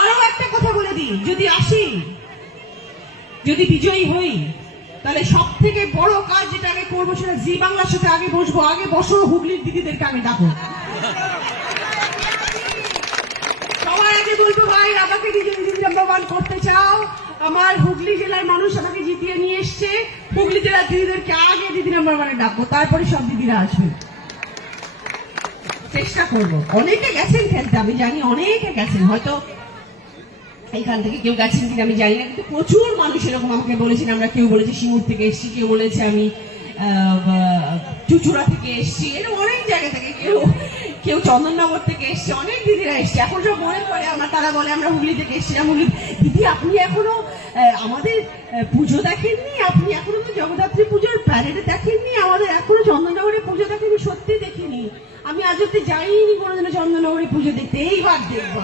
আরো একটা কথা বলে দিই, যদি আসি, যদি বিজয়ী হই, তাহলে সব থেকে বড় কাজ যেটা আগে করবো সেটা জি বাংলার সাথে আগে বসবো। আগে বসো, হুগলির দিদিদেরকে আমি ডাকো। সবার আগে বলবো, ভাই আমাকে দিদি নাম্বার 1 করতে চাও, আমার হুগলি জেলার মানুষ আমাকে জিতিয়ে নিয়ে এসছে, হুগলি জেলার দিদিদেরকে আগে দিদি নাম্বার 1 ডাকবো, তারপরে সব দিদিরা আসবে। চেষ্টা করবো। অনেকে গেছেন খেলতে, আমি জানি অনেকে গেছেন, হয়তো এইখান থেকে কেউ গেছেন কিনা আমি জানি না, কিন্তু প্রচুর মানুষ এরকম আমাকে বলেছেন। আমরা কেউ বলেছে সিঙ্গুর থেকে এসছি, কেউ বলেছে আমি চুচুড়া থেকে এসছি, এরকম অনেক জায়গা থেকে, কেউ চন্দননগর থেকে এসছে, অনেক দিদিরা এসছে। এখন সব মনে করে আমরা, তারা বলে আমরা হুগলি থেকে এসছিলাম। হুগলি দিদি আপনি এখনো আমাদের পুজো দেখেননি, আপনি এখনো তো জগদ্ধাত্রী পুজোর প্যারেডে দেখেননি, আমাদের এখনো চন্দননগরে পুজো দেখেনি। সত্যি দেখিনি, আমি আজ অব্দি যাইনি কোনোদিনও চন্দননগরে পুজো দেখতে, এইবার দেখবো।